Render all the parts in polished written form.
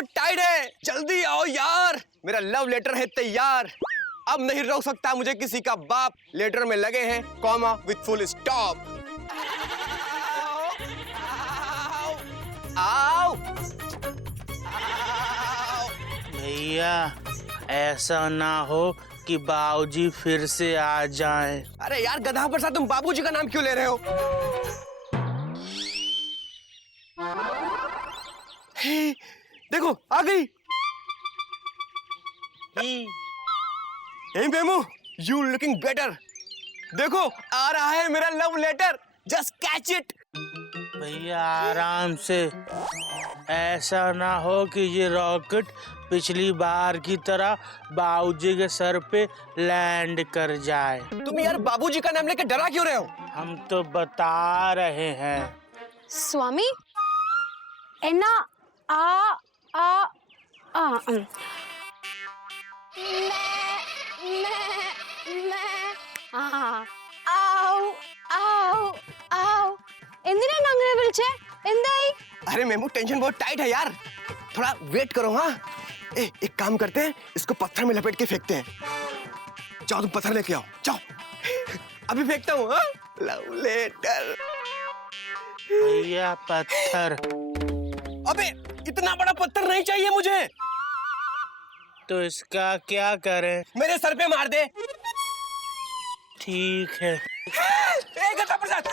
बहुत टाइट है, जल्दी आओ यार, मेरा लव लेटर है तैयार। अब नहीं रोक सकता मुझे किसी का बाप, लेटर में लगे हैं कॉमा विथ फुल स्टॉप। आओ भैया ऐसा ना हो कि बाबूजी फिर से आ जाएं। अरे यार गधा प्रसाद, तुम बाबूजी का नाम क्यों ले रहे हो? हे, देखो आ गई। Hey Memu, you looking better. देखो आ रहा है मेरा love letter, just catch it. भैया आराम से, ऐसा ना हो कि ये रॉकेट पिछली बार की तरह बाबूजी के सर पे लैंड कर जाए। तुम यार बाबूजी का नाम लेकर डरा क्यों रहे हो? हम तो बता रहे हैं। स्वामी एना आ आ आ എന്തിനാണ് അങ്ങനെ വിളിച്ചേ? എന്തായി? अरे मेमू टेंशन बहुत टाइट है यार, थोड़ा वेट करो। हाँ एक काम करते हैं, इसको पत्थर में लपेट के फेंकते हैं। जाओ तुम पत्थर लेके आओ, जाओ। अभी फेंकता हूँ। हाँ लव लेटर। भैया पत्थर अबे इतना बड़ा पत्थर नहीं चाहिए मुझे। तो इसका क्या करें? मेरे सर पे मार दे। ठीक है। गधा प्रसाद,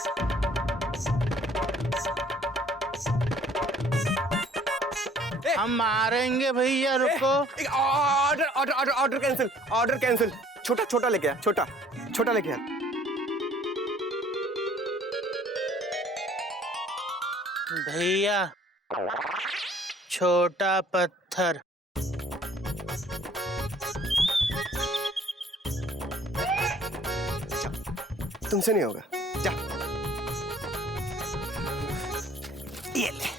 हम मारेंगे भैया, रुको। Order order order order cancel, order cancel. छोटा छोटा लेके आ, छोटा छोटा लेके आ। भैया छोटा पत्थर। तुमसे नहीं होगा, जा। ये ले।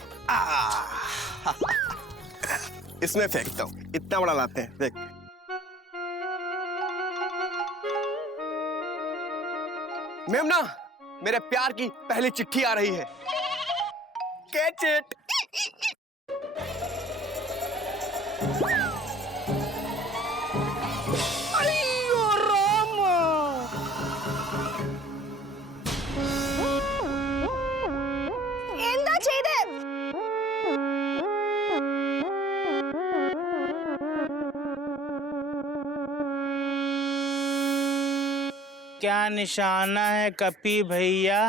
इसमें फेंकता हूँ, इतना बड़ा लाते हैं, देख। मेमना, मेरे प्यार की पहली चिट्ठी आ रही है। Catch it. എന്താ ചെയ്തേ? क्या निशाना है कपी भैया?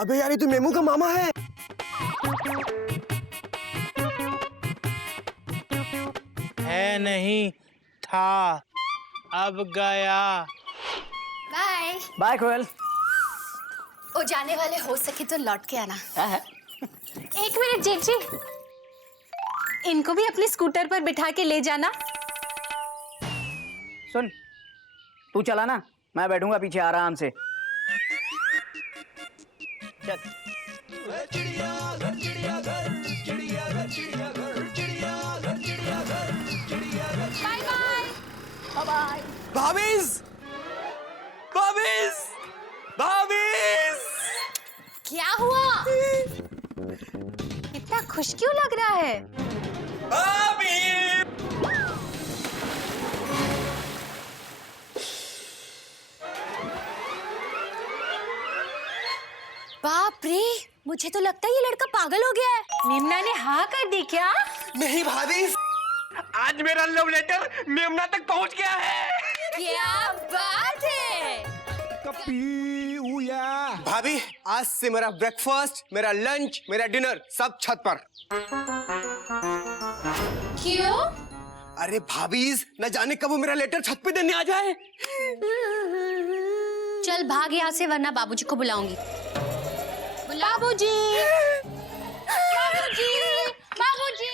अबे यार ये तो मेमू का मामा है। है नहीं था, अब गया। बाय बाय कोयल। ओ जाने वाले हो सके तो लौट के आना। एक मिनट जेठी, इनको भी अपने स्कूटर पर बिठा के ले जाना। सुन, तू चला ना, मैं बैठूंगा पीछे आराम से। चल। Bye bye. भाभीज, भाभीज, भाभीज। क्या हुआ? इतना खुश क्यों लग रहा है? भाभी। बाप रे, मुझे तो लगता है ये लड़का पागल हो गया है। मेमना ने हाँ कर दी क्या? नहीं भाभीज, आज मेरा लव लेटर मेमना तक पहुंच गया है। क्या बात है? भाभी आज से मेरा ब्रेकफास्ट, मेरा लंच, मेरा डिनर सब छत पर। क्यों? अरे भाभीज, न जाने कब वो मेरा लेटर छत पे देने आ जाए। चल भाग यहाँ से वरना बाबूजी को बुलाऊंगी। बाबूजी, बाबूजी, बाबूजी।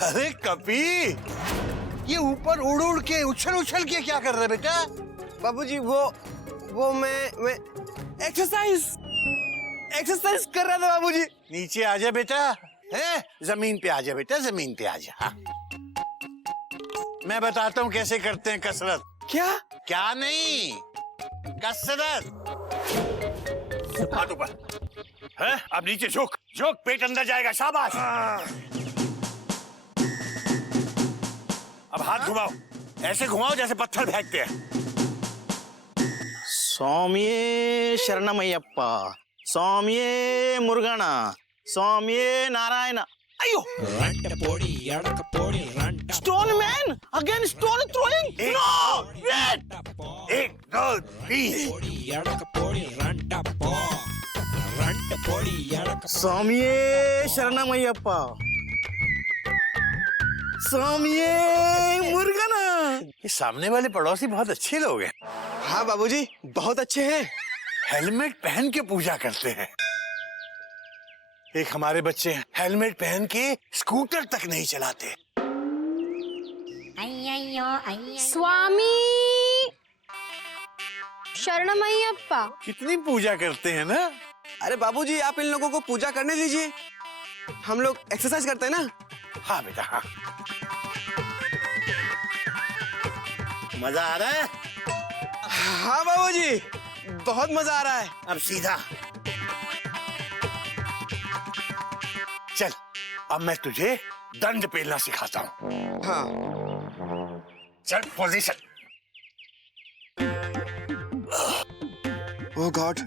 अरे कपी, ये ऊपर उड़ उड़ के उछल उछल के क्या कर रहे बेटा? बाबूजी वो मैं एक्सरसाइज कर रहा था बाबूजी। नीचे आ जा बेटा, है जमीन पे आ जा बेटा, जमीन पे आ जा। हाँ। मैं बताता हूँ कैसे करते हैं कसरत। क्या? क्या नहीं, कसरत। हाथ ऊपर है, अब नीचे झुक झुक, पेट अंदर जाएगा, शाबाश। अब हाथ घुमाओ, ऐसे घुमाओ जैसे पत्थर फेंकते हैं। स्वामिये शरणमय्यप्प, स्वामिये मुरुगन, स्वामिये नारायण। अयो! Stone man! Again stone throwing! No! Wait! 1, 2, 3। स्वामिये शरणमय्यप्प, स्वामिये Murugan. ये सामने वाले पड़ोसी बहुत अच्छे लोग हैं। हाँ बाबूजी, बहुत अच्छे हैं। हेलमेट पहन के पूजा करते हैं। एक हमारे बच्चे हेलमेट पहन के स्कूटर तक नहीं चलाते। स्वामी शरणमय्यप्पा। कितनी पूजा करते हैं ना। अरे बाबूजी, आप इन लोगों को पूजा करने दीजिए, हम लोग एक्सरसाइज करते हैं ना। हाँ बेटा, हाँ। मजा आ रहा है? हाँ बाबूजी, बहुत मजा आ रहा है। अब सीधा चल, अब मैं तुझे दंड पेलना सिखाता हूँ। हाँ। चल position. Oh God,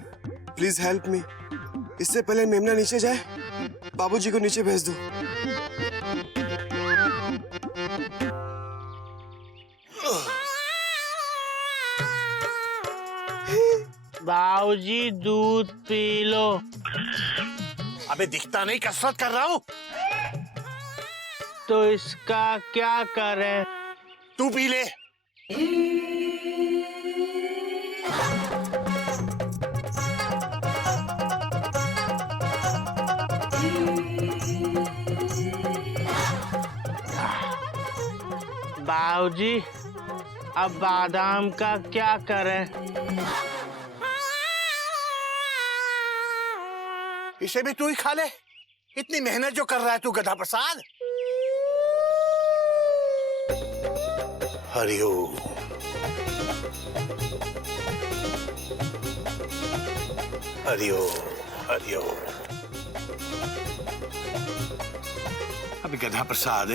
please help me. इससे पहले मेमना नीचे जाए, बाबूजी को नीचे भेज दो। बाबूजी दूध पी लो। अबे दिखता नहीं कसरत कर रहा हूँ। तो इसका क्या करें? तू पी ले। बाबूजी अब बादाम का क्या करें? इसे भी तू ही खा ले। इतनी मेहनत जो कर रहा है तू गधा प्रसाद। हरिओम। हरिओम हरिओम। अभी गधा प्रसाद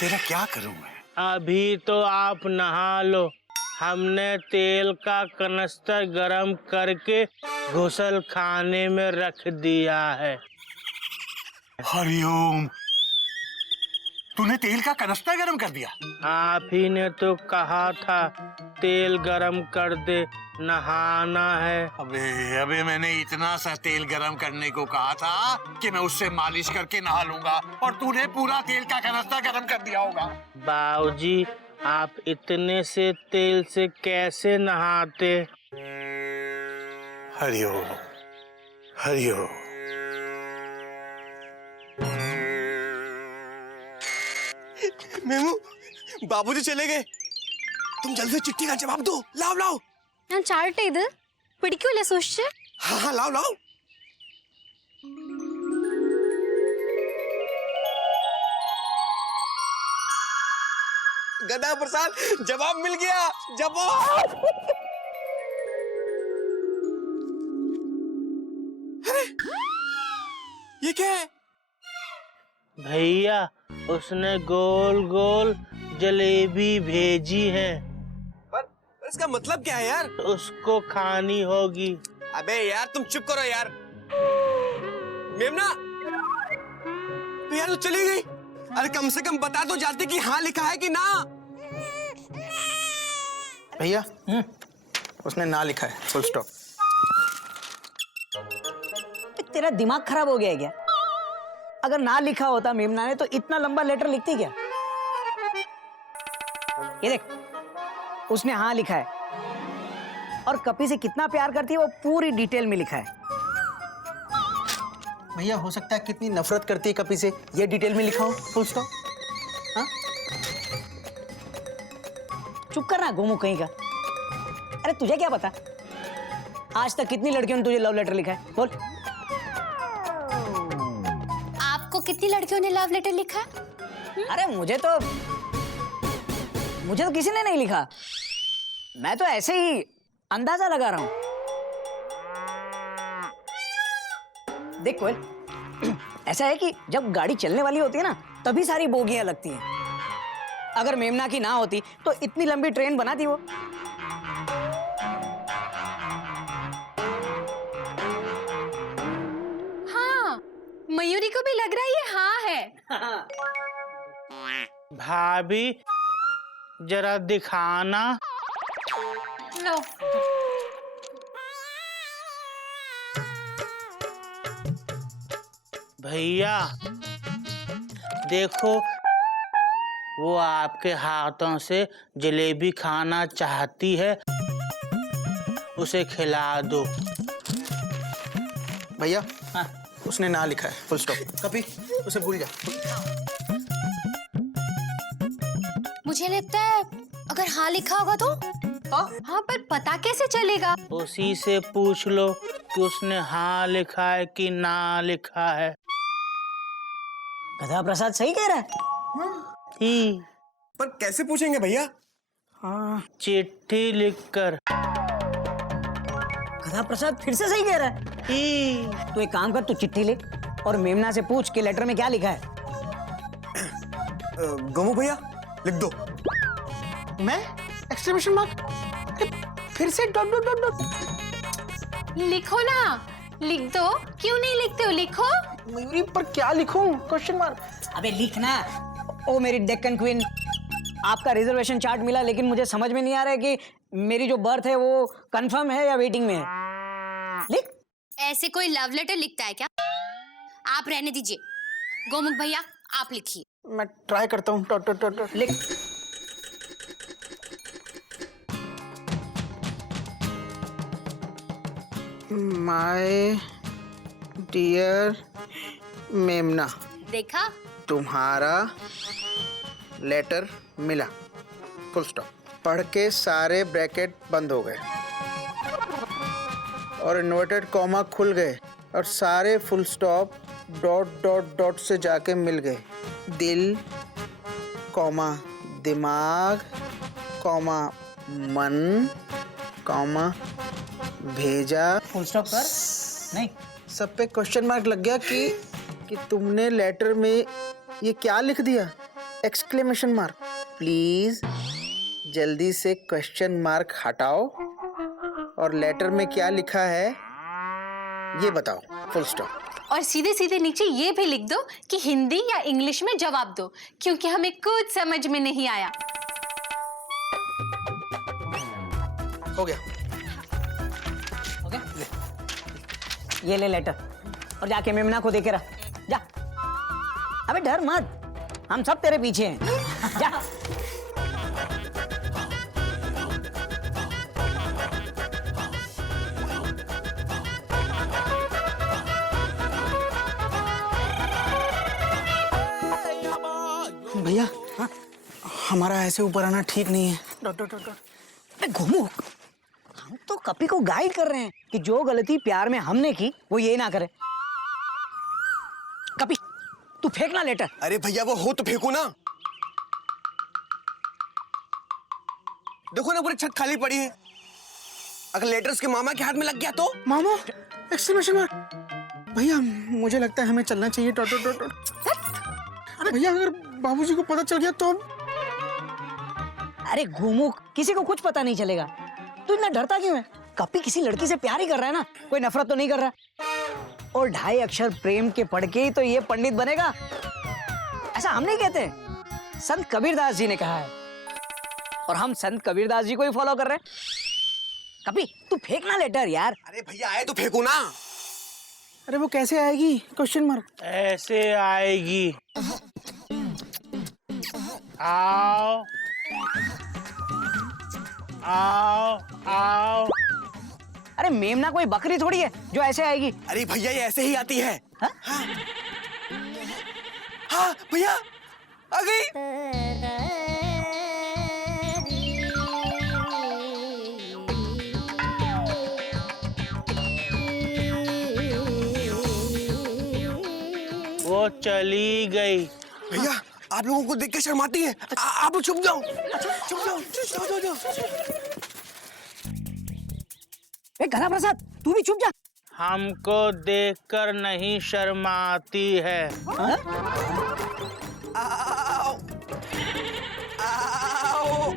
तेरा क्या करूं मैं? अभी तो आप नहा लो। हमने तेल का कनस्तर गरम करके घुसल खाने में रख दिया है। हरिओम। तूने तेल का कनस्तर गरम कर दिया? आप ही ने तो कहा था तेल गरम कर दे, नहाना है। अबे मैंने इतना सा तेल गरम करने को कहा था कि मैं उससे मालिश करके नहा लूंगा, और तूने पूरा तेल का कनस्तर गरम कर दिया होगा। बाबूजी आप इतने से तेल से कैसे नहाते? हरिओम हरिओम। मेमू, बाबूजी चले गए। तुम जल्दी से चिट्ठी का जवाब दो। लाओ लाओ। ഞാൻ ചാടട്ടെ ഇത് പിടിക്കൂലേ സൂക്ഷിച്ച്? हाँ हाँ लाओ लाओ। गधा प्रसाद, जवाब मिल गया। जवाब। अरे ये क्या है? भैया उसने गोल गोल जलेबी भेजी है। पर इसका मतलब क्या है यार? उसको खानी होगी। अबे यार तुम चुप करो यार। मेमना, तो यार तू चली गई। अरे कम से कम बता तो जाती कि हाँ लिखा है कि ना। भैया उसने ना लिखा है, फुल स्टॉप। तेरा दिमाग खराब हो गया है क्या? अगर ना लिखा होता मेमना ने तो इतना लंबा लेटर लिखती क्या? ये देख, उसने हाँ लिखा है, और कपी से कितना प्यार करती है वो पूरी डिटेल में लिखा है। भैया हो सकता है कितनी नफरत करती है कपी से, ये डिटेल में लिखा हो, फुल स्टॉप। हाँ? चुप करना घूमू कहीं का। अरे तुझे क्या पता आज तक कितनी लड़कियों ने तुझे लव लेटर लिखा है? बोल। आपको कितनी लड़कियों ने लव लेटर लिखा है? अरे मुझे तो मुझे तो किसी ने नहीं लिखा, मैं तो ऐसे ही अंदाजा लगा रहा हूं। देख कोयल, ऐसा है कि जब गाड़ी चलने वाली होती है ना, तभी सारी बोगियां लगती हैं। अगर मेमना की ना होती तो इतनी लंबी ट्रेन बना दी वो। हाँ, मयूरी को भी लग रहा है ये हाँ है। भाभी जरा दिखाना। लो। भैया देखो, वो आपके हाथों से जलेबी खाना चाहती है, उसे खिला दो। भैया हाँ। उसने ना लिखा है, फुल स्टॉप। कभी उसे भूल जा। मुझे लगता है अगर हाँ लिखा होगा तो हाँ, पर पता कैसे चलेगा? उसी से पूछ लो कि उसने हाँ लिखा है कि ना लिखा है। गधा प्रसाद सही कह रहा है। ही पर कैसे पूछेंगे भैया? चिट्ठी लिखकर। गधा प्रसाद फिर से सही कह रहा है। ही तू एक काम कर, तू चिट्ठी ले और मेमना से पूछ के लेटर में क्या लिखा है। गोमू भैया लिख दो। मैं एक्सक्लेमेशन मार्क, फिर से डॉट डॉट डॉट डॉट। लिखो ना, लिख दो। क्यों नहीं लिखते हो? लिखो। मयूरी पर क्या लिखूं? Question mark. अबे लिखना। ओ मेरी डेक्कन क्वीन, आपका रिजर्वेशन चार्ट मिला, लेकिन मुझे समझ में नहीं आ रहा है कि मेरी जो बर्थ है वो कंफर्म है या वेटिंग में है। लिख। ऐसे कोई लव लेटर लिखता है क्या? आप रहने दीजिए, गोमुख भैया आप लिखिए। मैं ट्राई करता हूँ। Dot dot dot dot. लिख। माय डियर मेमना, देखा? तुम्हारा लेटर मिला, फुल स्टॉप। पढ़ के सारे ब्रैकेट बंद हो गए और इन्वर्टेड कॉमा खुल गए और सारे full stop dot dot dot से जाके मिल गए। दिल कॉमा दिमाग कॉमा मन कॉमा भेजा। फुल स्टॉप कर। नहीं, सब पे क्वेश्चन मार्क लग गया कि तुमने लेटर में ये क्या लिख दिया? Exclamation mark. प्लीज जल्दी से क्वेश्चन मार्क हटाओ और लेटर में क्या लिखा है ये बताओ, फुल स्टॉप। और सीधे सीधे नीचे ये भी लिख दो कि हिंदी या इंग्लिश में जवाब दो, क्योंकि हमें कुछ समझ में नहीं आया। हो गया। ओके, ये ले लेटर और जाके मेमना को देके रहा। जा। अबे डर मत, हम सब तेरे पीछे हैं। जा। भैया हमारा ऐसे ऊपर आना ठीक नहीं है। Dot dot dot dot. अरे घूमो, हम तो कपी को गाइड कर रहे हैं कि जो गलती प्यार में हमने की वो ये ना करे। कपी तू फेंकना लेटर। अरे भैया वो हो तो फेंको ना। देखो ना पूरी छत खाली पड़ी है। अगर लेटर उसके मामा के हाथ में लग गया तो? मामा एक्सक्लेमेशन मार्क। भैया मुझे लगता है हमें चलना चाहिए। Dot dot dot dot. भैया अगर बाबूजी को पता चल गया तो? अरे घूमू, किसी को कुछ पता नहीं चलेगा। तू इतना डरता क्यों है? कपी किसी लड़की से प्यार ही कर रहा है ना, कोई नफरत तो नहीं कर रहा। और 2.5 अक्षर प्रेम के पढ़ के ही तो ये पंडित बनेगा, ऐसा हम नहीं कहते। संत कबीरदास जी ने कहा है और हम संत कबीरदास जी को ही फॉलो कर रहे हैं। कपी तू फेंकना लेटर यार। अरे भैया आए तो फेंको ना। अरे वो कैसे आएगी? Question mark. ऐसे आएगी। आओ आओ आओ। अरे मेमना कोई बकरी थोड़ी है जो ऐसे आएगी। अरे भैया ये ऐसे ही आती है। हाँ? हाँ भैया आ गई। वो चली गई। भैया आप लोगों को देख के शर्माती है। आप छुप जाओ, छुप जाओ, जाओ जाओ जाओ। गधा प्रसाद तू भी चुप जा। हमको देखकर नहीं शर्माती है। हाँ? आओ, आओ।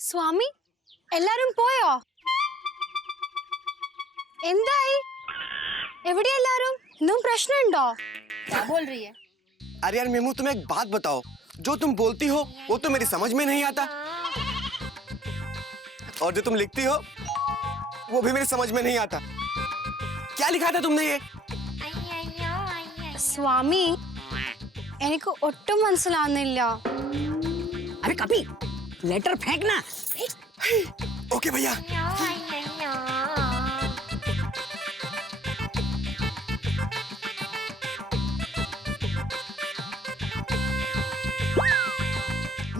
സ്വാമി എല്ലാരും പോയോ? എന്തായി? എവിടെ എല്ലാരും? ഇന്നും പ്രശ്നമുണ്ടോ? क्या बोल रही है? अरे यार मेमू, तुम एक बात बताओ, जो तुम बोलती हो वो तो मेरी समझ में नहीं आता, और जो तुम लिखती हो वो भी मेरी समझ में नहीं आता। क्या लिखा था तुमने ये? സ്വാമി എനിക്ക് ഒട്ടും മനസ്സിലാവുന്നില്ല. अरे कपी लेटर फेंकना। ओके भैया।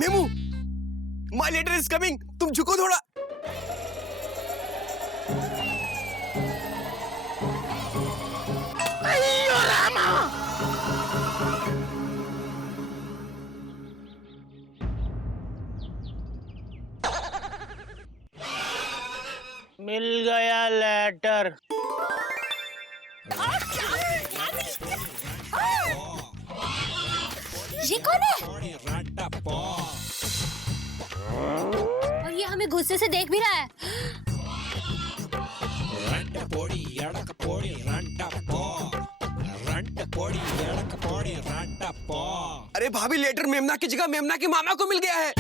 Memu, my letter is coming, तुम झुको थोड़ा। मिल गया लेटर। ये कौन है? और ये हमें गुस्से से देख भी रहा है। अरे भाभी, लेटर मेमना की जगह मेमना के मामा को मिल गया है।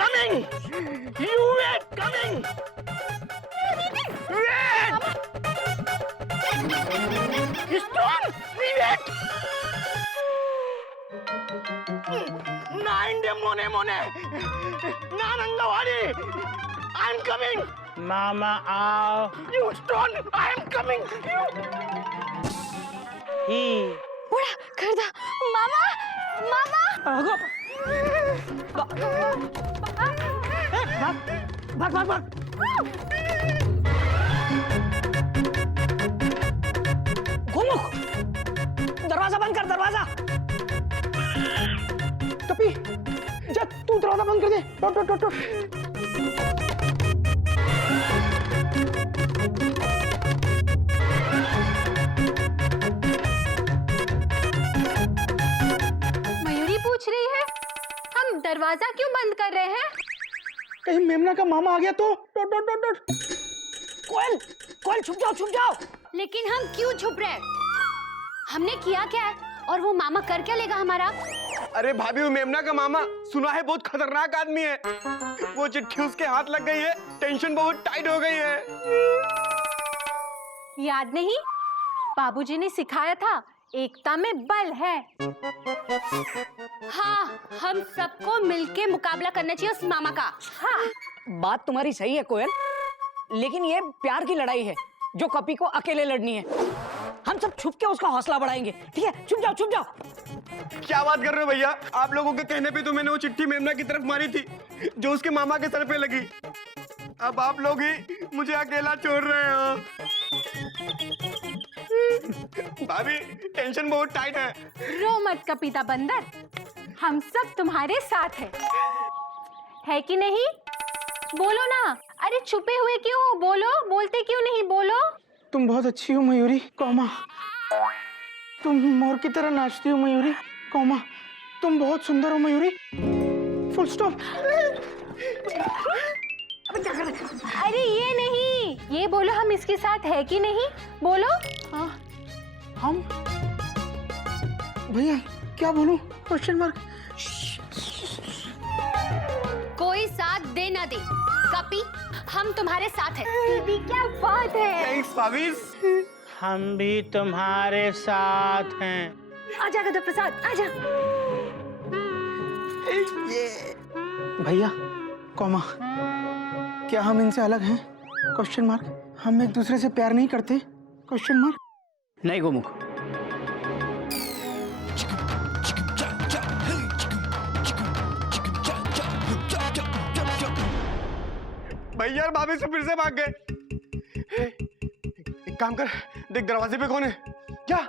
Coming! You wait, coming! Wait! Stone! Wait! Nine de mone. Nanandawadi! I'm coming! Mama, आओ! You stone! I'm coming! He! उड़ा कर दा मामा मामा भाग भाग भाग। गोमुख, दरवाजा बंद कर, दरवाजा। कपी जा, तू दरवाजा बंद कर दे। टोट टोट टोट टोट। मयूरी पूछ रही है हम दरवाजा क्यों बंद कर रहे हैं? कहीं मेमना का मामा आ गया तो। टोट टोट टोट टोट। कोयल, कोयल छुप जाओ, छुप जाओ। लेकिन हम क्यों छुप रहे? हमने किया क्या है और वो मामा कर क्या लेगा हमारा? अरे भाभी, वो मेमना का मामा सुना है बहुत खतरनाक आदमी है। वो चिट्ठी उसके हाथ लग गई है, टेंशन बहुत टाइट हो गई है। याद नहीं, बाबूजी ने सिखाया था एकता में बल है। हाँ, हम सबको मिलके मुकाबला करना चाहिए उस मामा का। हाँ, बात तुम्हारी सही है कोयल, लेकिन ये प्यार की लड़ाई है जो कपी को अकेले लड़नी है। हम सब छुप के उसका हौसला बढ़ाएंगे, ठीक है? छुप जाओ, छुप जाओ। क्या बात कर रहे हो भैया? आप लोगों के कहने पे तो मैंने वो चिट्ठी मेमना की तरफ मारी थी जो उसके मामा के सर पे लगी। अब आप लोग ही मुझे अकेला छोड़ रहे हो। भाभी, टेंशन बहुत टाइट है। रो मत कपीता बंदर, हम सब तुम्हारे साथ है कि नहीं? बोलो ना, अरे छुपे हुए क्यों हो? बोलो, बोलते क्यों नहीं? बोलो। तुम बहुत अच्छी हो मयूरी, कौमा। तुम मोर की तरह नाचती हो मयूरी, कौमा। तुम बहुत सुंदर हो मयूरी, फुल स्टॉप। अरे ये नहीं, ये बोलो हम इसके साथ है कि नहीं? बोलो। हाँ, हम भैया क्या बोलूं? Question mark. कोई साथ दे ना दे, कपी हम तुम्हारे साथ हैं। दीदी क्या बात है। थैंक्स भाभी। हम भी तुम्हारे साथ हैं। आजा गधा प्रसाद, आजा। भैया कॉमा, क्या हम इनसे अलग हैं? Question mark. हम एक दूसरे से प्यार नहीं करते? Question mark. नहीं गोमुख, भैया और भाभी से फिर से भाग गए। एक काम कर, देख दरवाजे पे कौन है क्या?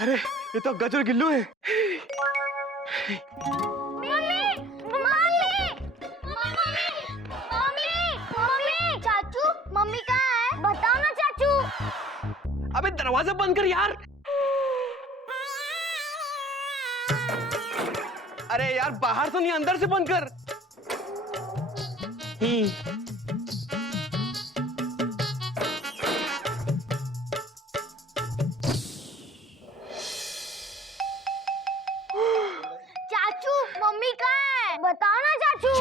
अरे ये तो गजर गिल्लू है। चाचू मम्मी कहाँ है? बताओ ना चाचू। अबे दरवाजा बंद कर यार। अरे यार बाहर से नहीं अंदर से बंद कर। चाचू मम्मी कहाँ है? बताओ ना चाचू।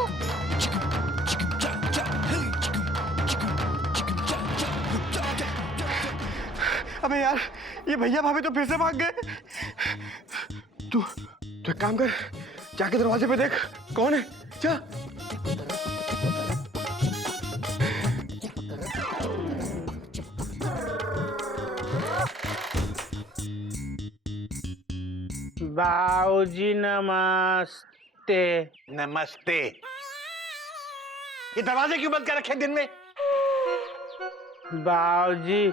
अबे यार ये भैया भाभी तो फिर से भाग गए। तू एक काम कर, जाके दरवाजे पे देख कौन है। जा। बाबूजी नमस्ते। नमस्ते। ये दरवाजे क्यों बंद कर रखे दिन में? बाबूजी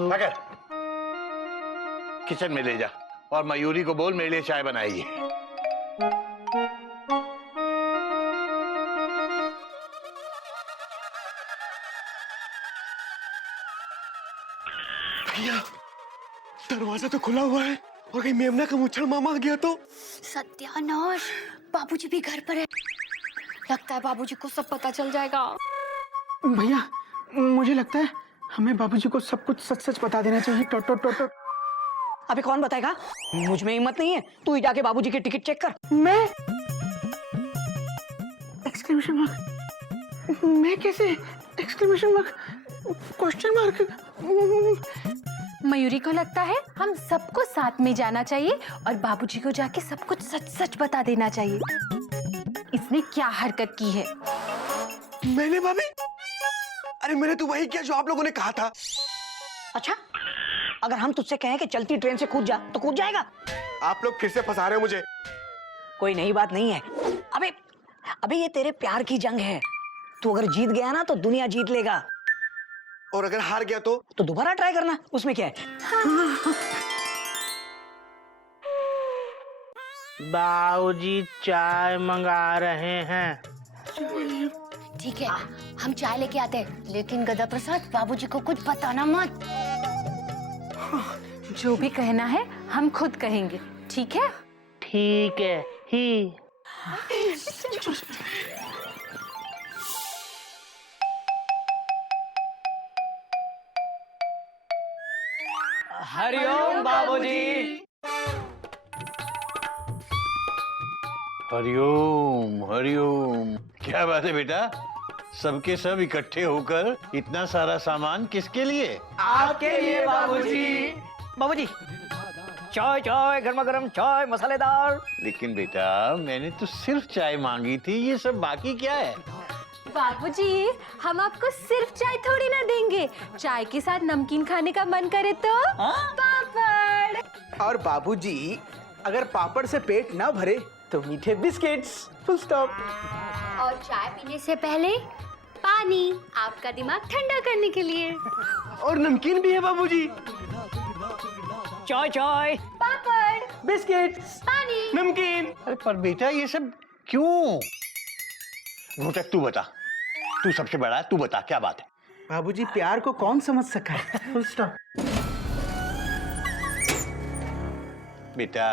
मगर किचन में ले जा और मयूरी को बोल मेरे लिए चाय बनाइए। भैया दरवाजा तो खुला हुआ है और कहीं मेमना का मुच्छर मामा आ गया तो? सत्यानाश, बाबूजी भी घर पर है। लगता है बाबूजी को सब पता चल जाएगा। भैया मुझे लगता है हमें बाबूजी को सब कुछ सच सच बता देना चाहिए। टो टो टो टो। अबे कौन बताएगा? मुझ में हिम्मत नहीं है। तू ही जाके बाबूजी की टिकट चेक कर। मैं? Exclamation mark. मैं कैसे? Exclamation mark, question mark. Mayuri को लगता है हम सबको साथ में जाना चाहिए और बाबूजी को जाके सब कुछ सच सच बता देना चाहिए। इसने क्या हरकत की है? मैंने भाभी? अरे मैंने तो वही किया जो आप लोगों ने कहा था। अच्छा, अगर हम तुझसे कहें कि चलती ट्रेन से कूद जा तो कूद जाएगा? आप लोग फिर से फंसा रहे हो मुझे। कोई नई बात नहीं है। अबे अबे ये तेरे प्यार की जंग है। तू अगर जीत गया ना तो दुनिया जीत लेगा, और अगर हार गया तो? तो दोबारा ट्राई करना, उसमें क्या है? बाबूजी चाय मंगा रहे हैं। ठीक है, हम चाय लेके आते हैं, लेकिन गदा प्रसाद बाबूजी को कुछ बताना मत। जो भी कहना है हम खुद कहेंगे, ठीक है? ठीक है ही। हरिओम बाबूजी। हरिओम हरिओम। क्या बात है बेटा, सबके सब इकट्ठे होकर इतना सारा सामान किसके लिए? आपके लिए बाबूजी। बाबूजी चाय चाय, गर्मा गर्म चाय मसालेदार। लेकिन बेटा मैंने तो सिर्फ चाय मांगी थी, ये सब बाकी क्या है? बाबूजी हम आपको सिर्फ चाय थोड़ी ना देंगे, चाय के साथ नमकीन खाने का मन करे तो पापड़। और बाबूजी अगर पापड़ से पेट ना भरे तो मीठे बिस्किट्स। Full stop. और चाय पीने से पहले पानी, आपका दिमाग ठंडा करने के लिए। और नमकीन भी है बाबूजी। चाय चाय, पापड़, बिस्किट्स, पानी। नमकीन। अरे पर बेटा ये सब क्यों? घोटक तू बता, तू सबसे बड़ा है, तू बता क्या बात है? बाबूजी प्यार को कौन समझ सका है? Full stop. बेटा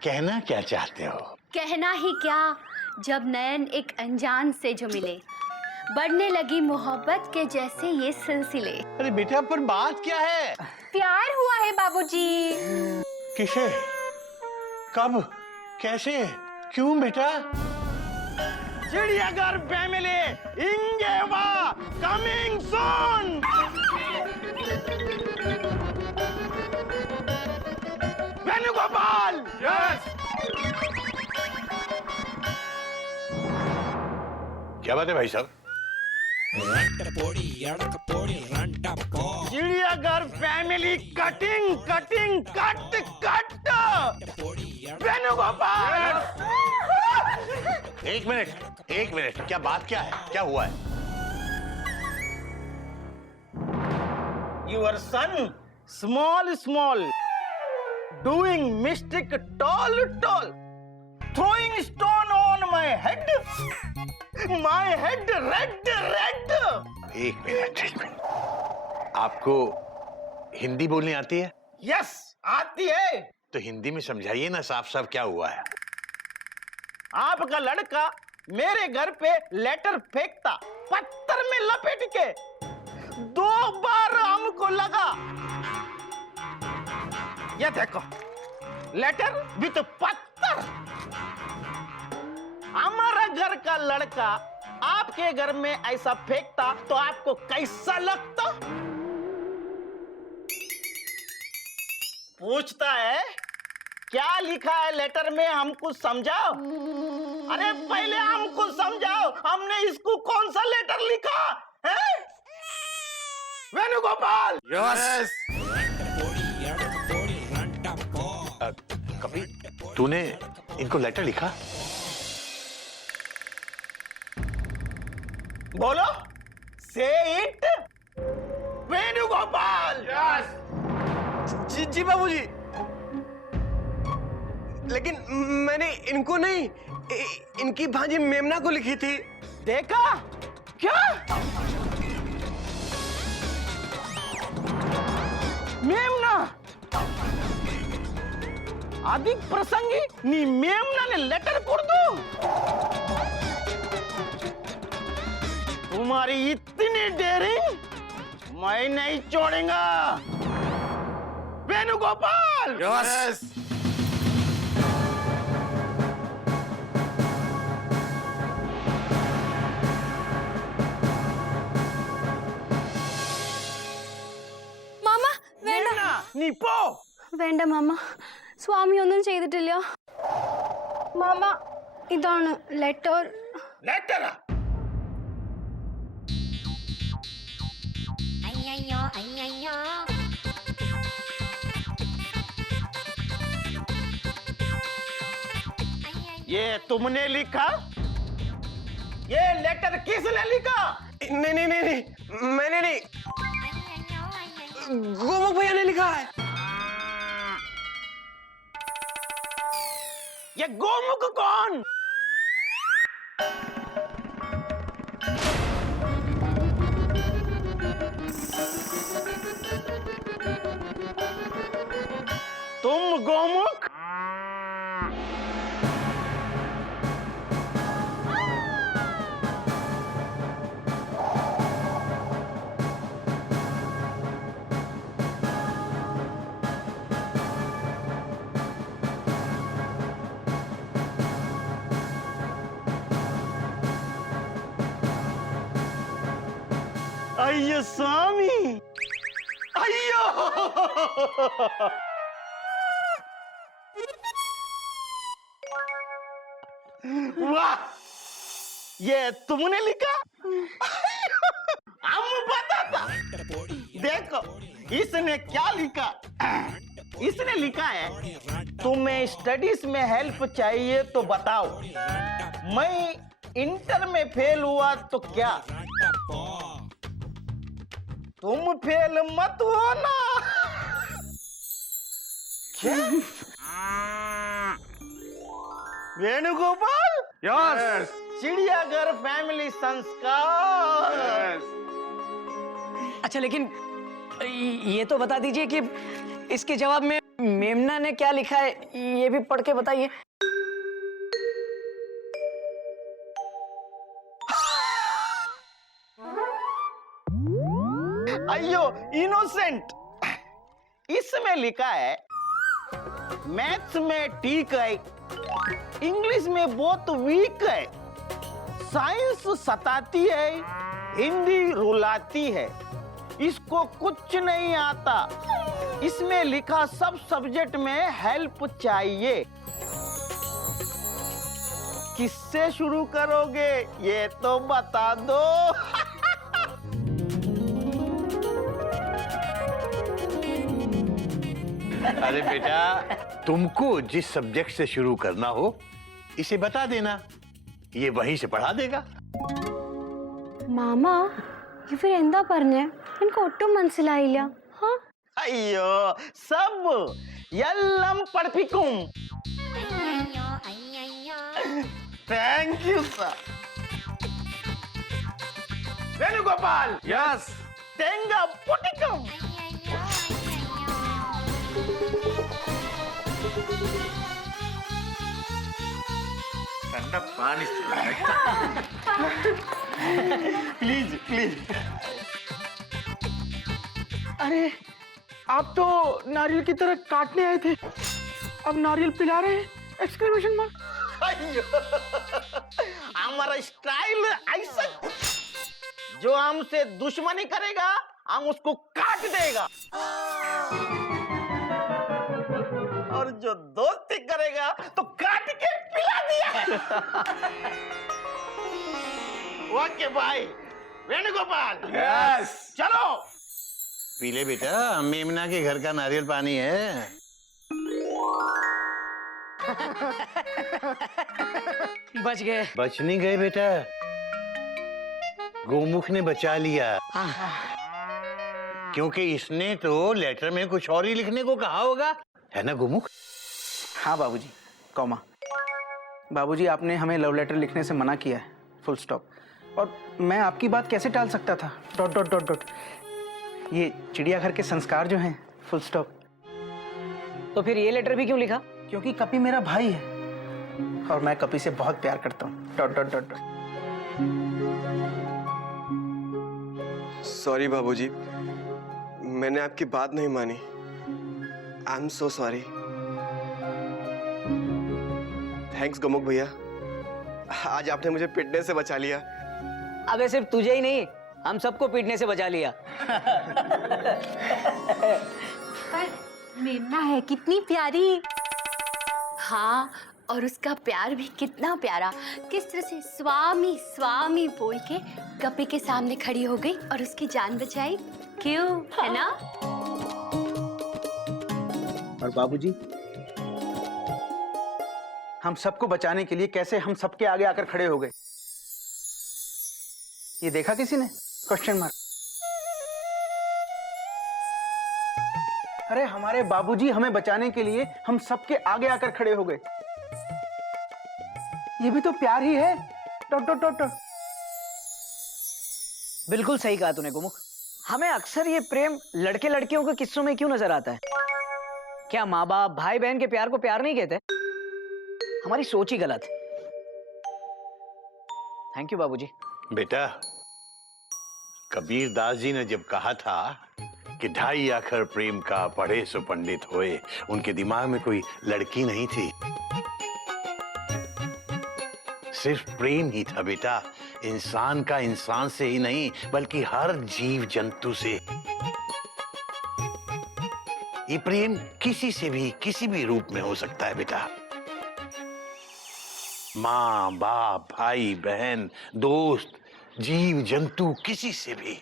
कहना क्या चाहते हो? कहना ही क्या, जब नयन एक अनजान से जो मिले, बढ़ने लगी मोहब्बत के जैसे ये सिलसिले। अरे बेटा पर बात क्या है? प्यार हुआ है बाबूजी। किसे? कब? कैसे? क्यों बेटा? चिड़ियाघर फैमिली इंगेवा कमिंग सून। वेणुगोपाल। यस। क्या बात है भाई साहब? Chidiyaghar family cutting cutting cut cut. Venugopal. एक मिनट, क्या बात क्या है? क्या हुआ है? Your son, small, doing mistake tall, throwing stone on my head red. एक मिनट। आपको हिंदी बोलनी आती है? Yes, आती है। तो हिंदी में समझाइए ना साफ साफ क्या हुआ है। आपका लड़का मेरे घर पे लेटर फेंकता पत्थर में लपेट के। 2 बार हमको लगा। ये देखो लेटर विथ पत्थर। हमारा घर का लड़का आपके घर में ऐसा फेंकता तो आपको कैसा लगता? पूछता है क्या लिखा है लेटर में, हमको समझाओ। अरे पहले हमको समझाओ, हमने इसको कौन सा लेटर लिखा है? वेणुगोपाल। यस। कभी तूने इनको लेटर लिखा? बोलो, से इट। वेणुगोपाल। जी बाबूजी। लेकिन मैंने इनको नहीं, इनकी भांजी मेमना को लिखी थी। देखा क्या? मेमना अधिक प्रसंगी नी मेमना ने लेटर कर दो। तुम्हारी इतनी डेयरिंग मैं नहीं छोड़ूंगा। वेणुगोपाल। यस। നിപ്പോ വേണ്ട മാമ, സ്വാമി ഒന്നും ചെയ്തിട്ടില്ല. മാമ ഇതാണ് ലെറ്റർ. ലെറ്ററാ? ये तुमने लिखा? ये लेटर किसने लिखा? नहीं, मैंने नहीं, गोमुख भैया ने लिखा है। ये गोमुख कौन? तुम गोमुख? अय्यो स्वामी, अय्यो। वाह, ये तुमने लिखा? हम बताता। देखो इसने क्या लिखा। इसने लिखा है तुम्हें स्टडीज में हेल्प चाहिए तो बताओ। मैं इंटर में फेल हुआ तो क्या तुम फेल मत होना? वेणुगोपाल। यस। चिड़ियाघर फैमिली संस्कार। अच्छा, लेकिन ये तो बता दीजिए कि इसके जवाब में मेमना ने क्या लिखा है, ये भी पढ़ के बताइए। अयो इनोसेंट। इसमें लिखा है मैथ्स में ठीक है, इंग्लिश में बहुत वीक है, साइंस सताती है, हिंदी रुलाती है, इसको कुछ नहीं आता। इसमें लिखा सब सब्जेक्ट में हेल्प चाहिए। किससे शुरू करोगे ये तो बता दो। अरे बेटा, तुमको जिस सब्जेक्ट से शुरू करना हो इसे बता देना, ये वहीं से पढ़ा देगा। മാമാ ഇവരെന്താ പറഞ്ഞേ? എനിക്ക് ഒട്ടും മനസ്സിലായില്ല. അയ്യോ സബ് എല്ലാം പഠിപ്പിക്കും. Thank you sir. Venugopal. Yes. തേങ്ങ പൊട്ടിക്കും. ठंडा पानी प्लीज प्लीज. अरे आप तो नारियल की तरह काटने आए थे, अब नारियल पिला रहे हैं? Exclamation mark. हमारा स्टाइल ऐसा, जो हमसे दुश्मनी करेगा हम उसको काट देगा, और जो दोस्ती करेगा तो काट के पिला दिया. ओके भाई. वेणुगोपाल. यस. चलो. पी ले बेटा, मेमना के घर का नारियल पानी है। बच गए। बच नहीं गए बेटा, गोमुख ने बचा लिया, क्योंकि इसने तो लेटर में कुछ और ही लिखने को कहा होगा, है ना गोमुख? हाँ बाबूजी, कॉमा। बाबूजी आपने हमें लव लेटर लिखने से मना किया है, फुल स्टॉप। और मैं आपकी बात कैसे टाल सकता था, डॉट डॉट डॉट डॉट। ये चिड़ियाघर के संस्कार जो हैं, फुल स्टॉप। तो फिर ये लेटर भी क्यों लिखा? क्योंकि कपी मेरा भाई है और मैं कपी से बहुत प्यार करता हूँ, dot dot dot dot. Sorry बाबूजी, मैंने आपकी बात नहीं मानी। I am so sorry. Thanks Gomukh भैया, आज आपने मुझे पिटने से बचा लिया। अबे सिर्फ तुझे ही नहीं, हम सबको पीटने से बचा लिया। पर मेमना है कितनी प्यारी। हाँ, और उसका प्यार भी कितना प्यारा, किस तरह से स्वामी स्वामी बोल के कपी के सामने खड़ी हो गई और उसकी जान बचाई। क्यों, है ना? और बाबूजी हम सबको बचाने के लिए कैसे हम सबके आगे आकर खड़े हो गए, ये देखा किसी ने? Question mark. अरे हमारे बाबूजी हमें बचाने के लिए हम सबके आगे आकर खड़े हो गए, ये भी तो प्यार ही है, डॉट डॉट डॉट डॉट। बिल्कुल सही कहा तूने गोमुख। हमें अक्सर ये प्रेम लड़के लड़कियों के किस्सों में क्यों नजर आता है? क्या माँ बाप भाई बहन के प्यार को प्यार नहीं कहते? हमारी सोच ही गलत है। थैंक यू बाबूजी। बेटा, कबीर दास जी ने जब कहा था कि ढाई आखर प्रेम का पढ़े सो पंडित होए, उनके दिमाग में कोई लड़की नहीं थी, सिर्फ प्रेम ही था बेटा, इंसान का इंसान से ही नहीं बल्कि हर जीव जंतु से। ये प्रेम किसी से भी किसी भी रूप में हो सकता है बेटा। माँ बाप भाई बहन दोस्त जीव जंतु किसी से भी।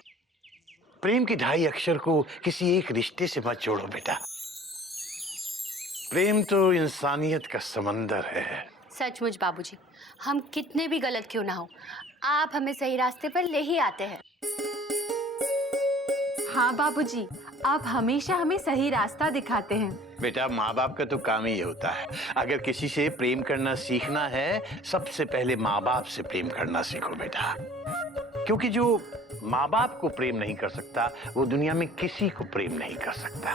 प्रेम के ढाई अक्षर को किसी एक रिश्ते से मत जोड़ो बेटा। प्रेम तो इंसानियत का समंदर है। सचमुच बाबूजी, हम कितने भी गलत क्यों ना हो, आप हमें सही रास्ते पर ले ही आते हैं। हाँ बाबूजी, आप हमेशा हमें सही रास्ता दिखाते हैं। बेटा, माँ बाप का तो काम ही ये होता है। अगर किसी से प्रेम करना सीखना है, सबसे पहले माँ बाप से प्रेम करना सीखो बेटा, क्योंकि जो माँ बाप को प्रेम नहीं कर सकता वो दुनिया में किसी को प्रेम नहीं कर सकता।